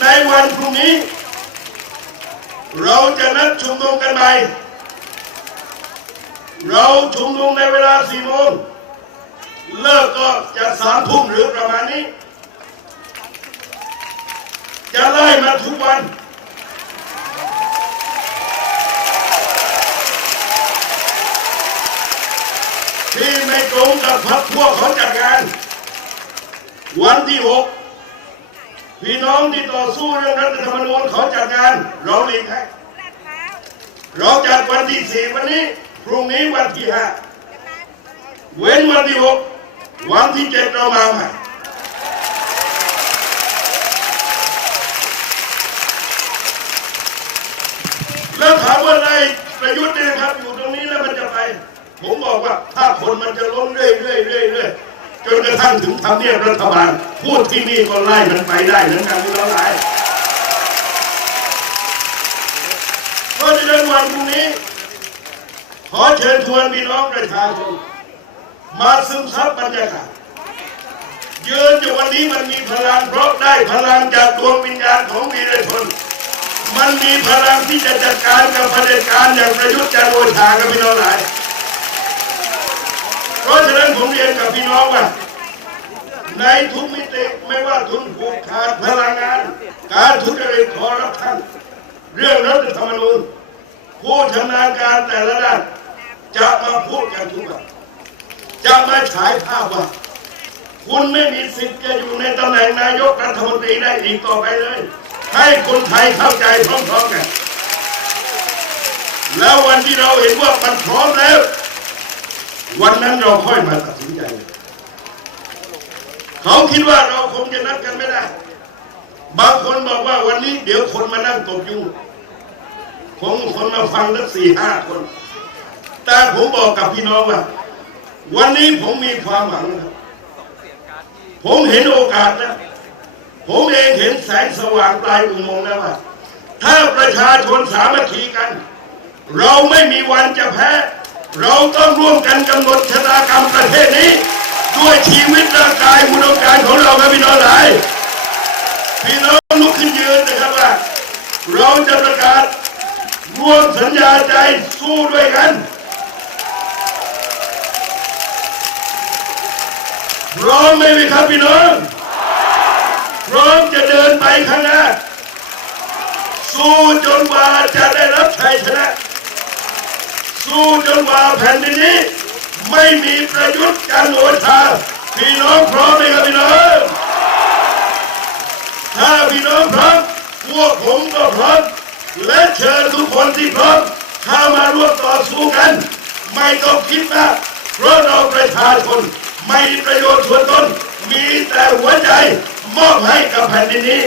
ในวันพรุ่งนี้เราจะนัดชุมนุมกันใหม่เราชุมนุมในเวลา4 โมงเลิกก็จะ3 ทุ่มหรือประมาณนี้จะไล่มาทุกวันที่ไม่ตรงกับพรรคพวกเขาจัดการวันที่6พี่น้องที่ต่อสู้เรื่องรัฐธรรมนูญเขาจัดการเราหลีกให้เราจัดวันที่4วันนี้พรุ่งนี้วันที่5เว้นวันที่6วันที่7เรามาใหม่แล้วถามว่าในประยุทธ์เนี่ยครับอยู่ตรงนี้แล้วมันจะไปผมบอกว่าถ้าคนมันจะล้มเรื่อยจนกระทั่งถึงทำเนียบรัฐบาลพูดที่นี่ก็ไล่มันไปได้เหมือนกันทุกท่านเพราะฉะนั้นวันพรุ่งนี้ขอเชิญชวนพี่น้องประชาชนมาซึมซับบรรยากาศยืนอยู่วันนี้มันมีพลังเพราะได้พลังจากดวงวิญญาณของวีรชนมันมีพลังที่จะจัดการกับเผด็จการอย่างประยุทธ์จันทร์โอชากับพี่น้องหลายเพราะฉะนั้นผมเรียนกับพี่น้องว่าในทุกมิติไม่ว่าทุนผูกขาดพลังงานการทุจริตคอร์รัปชันเรื่องรัฐธรรมนูญผู้ชำนาญการแต่ละด้านจะมาพูดกันทุกวันจะมาฉายภาพว่าคุณไม่มีสิทธิ์จะอยู่ในตำแหน่งนายกรัฐมนตรีได้อีกต่อไปเลยให้คนไทยเข้าใจพร้อมๆกันแล้ววันที่เราเห็นว่ามันพร้อมแล้ววันนั้นเราค่อยมาตัดสินใจเขาคิดว่าเราคงจะนัดกันไม่ได้บางคนบอกว่าวันนี้เดี๋ยวคนมานั่งตบยุงผมคนมาฟังตั้ง4-5 คนแต่ผมบอกกับพี่น้องว่าวันนี้ผมมีความหวังนะครับผมเห็นโอกาสแล้วผมเองเห็นแสงสว่างปลายอุโมงค์แล้วว่าถ้าประชาชนสามัคคีกันเราไม่มีวันจะแพ้เราต้องร่วมกันกำหนดชะตากรรมประเทศนี้ด้วยชีวิตร่างกายอุดมการณ์ของเราครับพี่น้องหลายพี่น้องลุกขึ้นยืนนะครับว่าเราจะประกาศร่วมสัญญาใจสู้ด้วยกันพร้อมไหมครับพี่น้องพร้อมจะเดินไปข้างหน้าสู้จนกว่าจะได้รับชัยชนะสู้จนกว่าแผ่นดินนี้ ถ้ามาร่วมต่อสู้กัน ไม่ต้องคิดนะเพราะเราประชาชนไม่มีประโยชน์ส่วนตนมีแต่หัวใจมอบให้กับแผ่นดินนี้